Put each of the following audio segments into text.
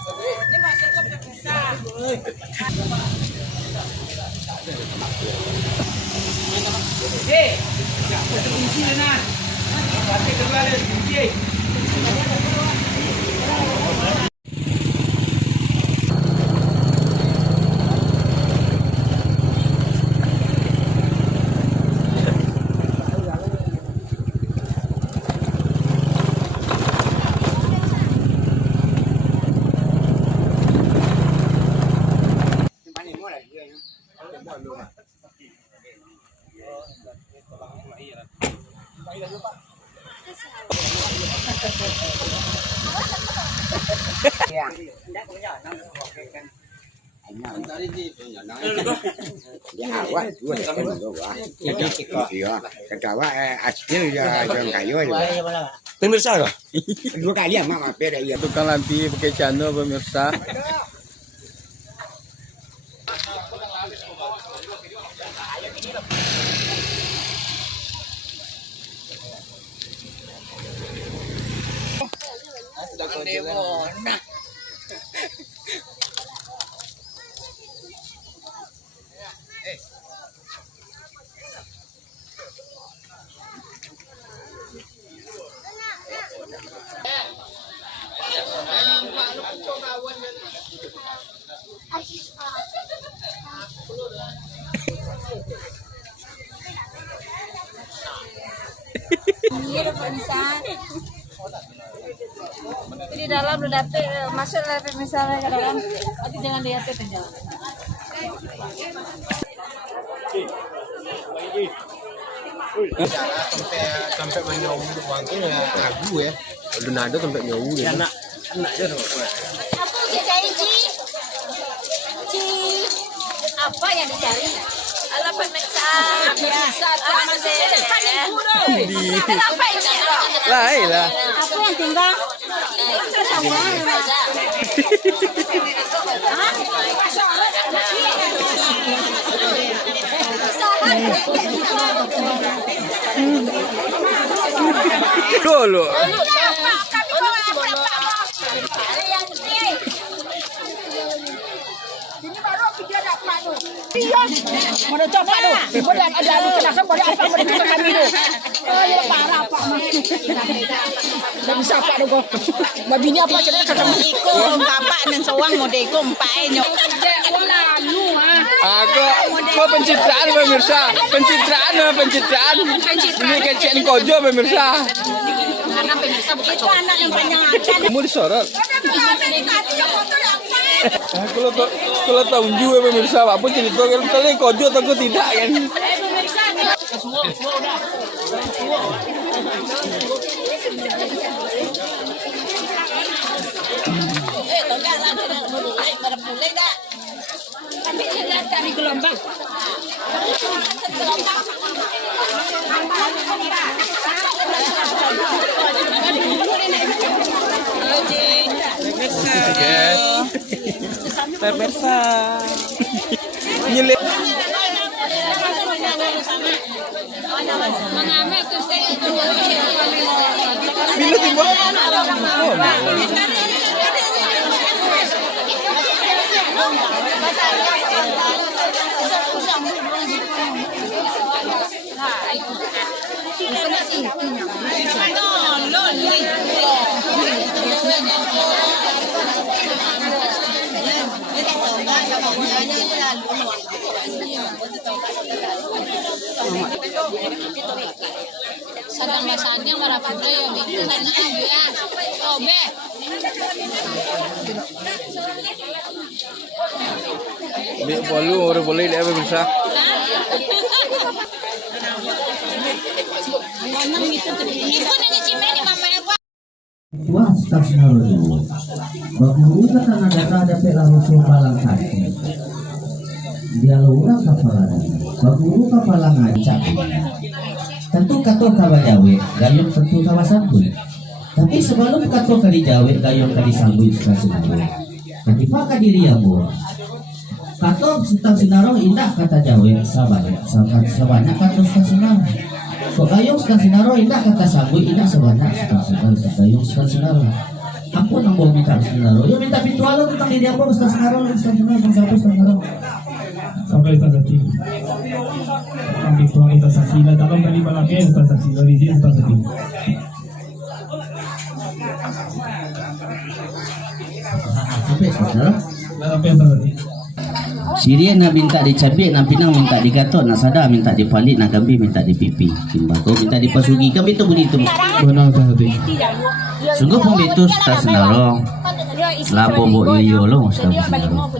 Ini masuk ke besar. Hei, ada kunci na. Pasti kedua ada kunci. Pemirsa loh. Dua kali ya mak beda ya. Tukang lampi pakai cano pemirsa. Di dalam udah masuk lah misalnya ke dalam, tapi jangan lihat ke jalan. Sampai menyowu waktu ya ragu ya. Udah nado sampai nyowu ya. Anak Apa yang dicari Ci? Apa yang dicari? Alah pemirsa, biasa sama saya. Apa ini? Lah. Apa yang tinggal? Dulu. Mana coba tu? Boleh ada kenapa boleh apa boleh kita kami tu. Oh ya parah Pak. Dah bisa Pak tu kau. Dah bini apa cerita kami Ikut bapak dan seorang mau dekong pak enyo. Kok pencitraan pemirsa. Pencitraan. Ini kecil kojo pemirsa. Karena pemirsa bukan itu anak yang panjang. Kamu disorot. Kalau tahu juga pemirsa, apa cerita kalau tadi kojo atau tidak kan? Semua udah. Enggak lah, mulai dah. Tapi lihat dari gelombang. Pemirsa. Nyelip. Bila tiba. Sadang masanya marapatnya yang itu nanya dia. Oh, be. Orang boleh dia pemirsa. Ikut nanya cimeni mama aku. Wah, astagfirullah. Baguru kata nada ada pela rusuh palang kaki. Dia lurah kapalan. Baguru kapalang ngacak. Tentu kato kawa jawe, gayung tentu kawa sambut. Tapi sebelum kato kali jawe, gayung kali sambut sekali. Katipa kadiri ya bu. Kato sentang sinaro indah kata jawe sebanyak kato sentang sinaro. Kok gayung sentang sinaro indah kata sambut indah sebanyak gayung sentang sinaro. Aku nang bawa minta Naro. Ya minta pintualo tentang diri aku Ustaz Naro, Ustaz Naro, Ustaz Naro. Sampai Ustaz Zaki. Kami tuang kita saksikan dalam kali malaki Ustaz Zaki dari sini Ustaz Zaki. Sampai Ustaz Naro. Sampai Ustaz Zaki. Siria nak minta dicabik, nak pinang minta dikatot, nak sadar minta dipalit, nak gambi minta dipipi. Simbako minta dipasugi, kami itu begitu. Benar Ustaz Zaki. Sungguh pun itu Ustaz Naro. Lapo bo iyo lo Ustaz Naro.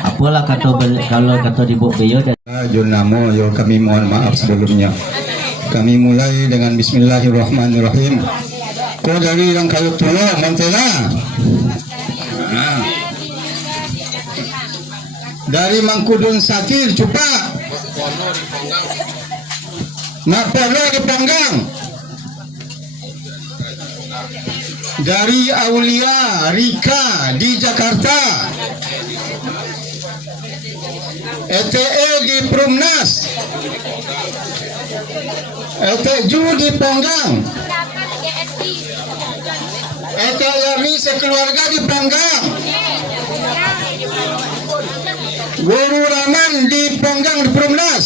Apalah kalau kata di bo iyo dan Julnamo, yo kami mohon maaf sebelumnya. Kami mulai dengan Bismillahirrahmanirrahim. Ko dari yang kayu tulo Montela. Nah. Dari Mangkudun Sakir Cupa. Napono di Panggang. Dari Aulia Rika di Jakarta. ETE di Prumnas. ETJU di Panggang. ETE Lami sekeluarga di Panggang. Guru Rahman di Panggang di Prumnas.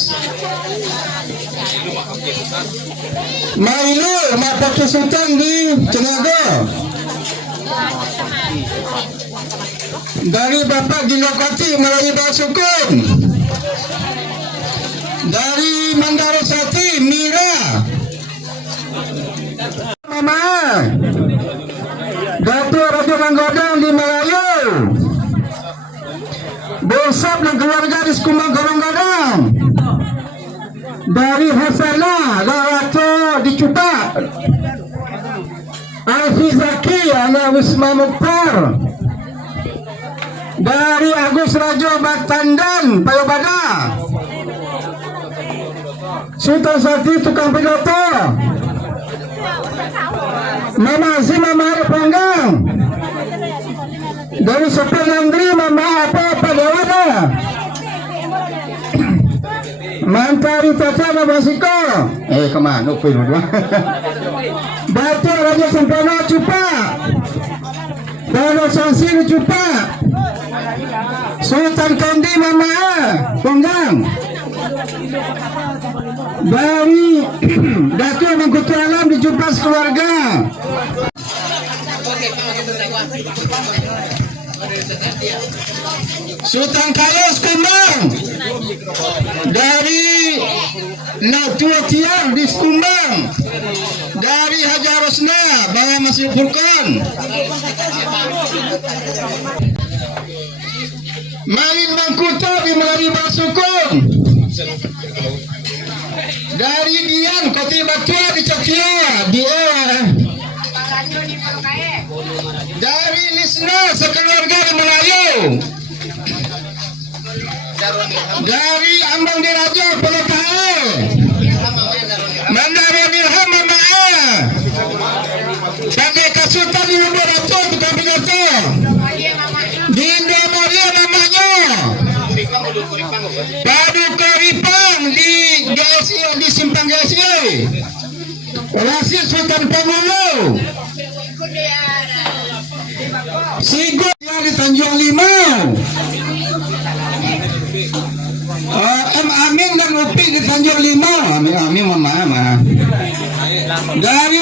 Mailul Mapatu Sultan di Tenaga. Dari Bapak Dinokati Melayu Basukun. Dari Mandarosati Mira. Mama Datuk Raja Manggodang di Melayu. Bosap dan keluarga di Sekumbang Gorong-Gorong. Dari Hasana Larato di Cupa. Alfi Zaki anak Wisma Mukhtar. Dari Agus Rajo Batandan Payobada. Sultan Sati tukang pidato. Mama Zima Mari Panggang. Dari Sepul Landri Mama apa Dewana. Mantari Tata Basiko. Kemana? Batu Raja Sempurna Cupa. Dano Sansiri Cupa. Sultan Kandi Mama Panggang. Dari Datu Mangkutu Alam di Cupa sekeluarga. Sultan Kayos Kumbang. Dari Natua Tiang di Kumbang. Dari Hajar Rosna Bawa Masih Furqan. Malin Mangkuta di Melayu Basukun. Dari Dian Koti Batua di Cakia di dari Lisna sekeluarga di Melayu. Dari Ambang Diraja Pelotae. Mandara Dirham Mamae. Pakai Kasutan di Lumba Batu tukang pidato. Di Indomaria namanya. Paduka Ripang di GSI di Simpang GSI. Rasid Sultan Pangulu. Sigot yang di Tanjung Limau. Amin dan Upi di Tanjung Limau. Amin Mama. Dari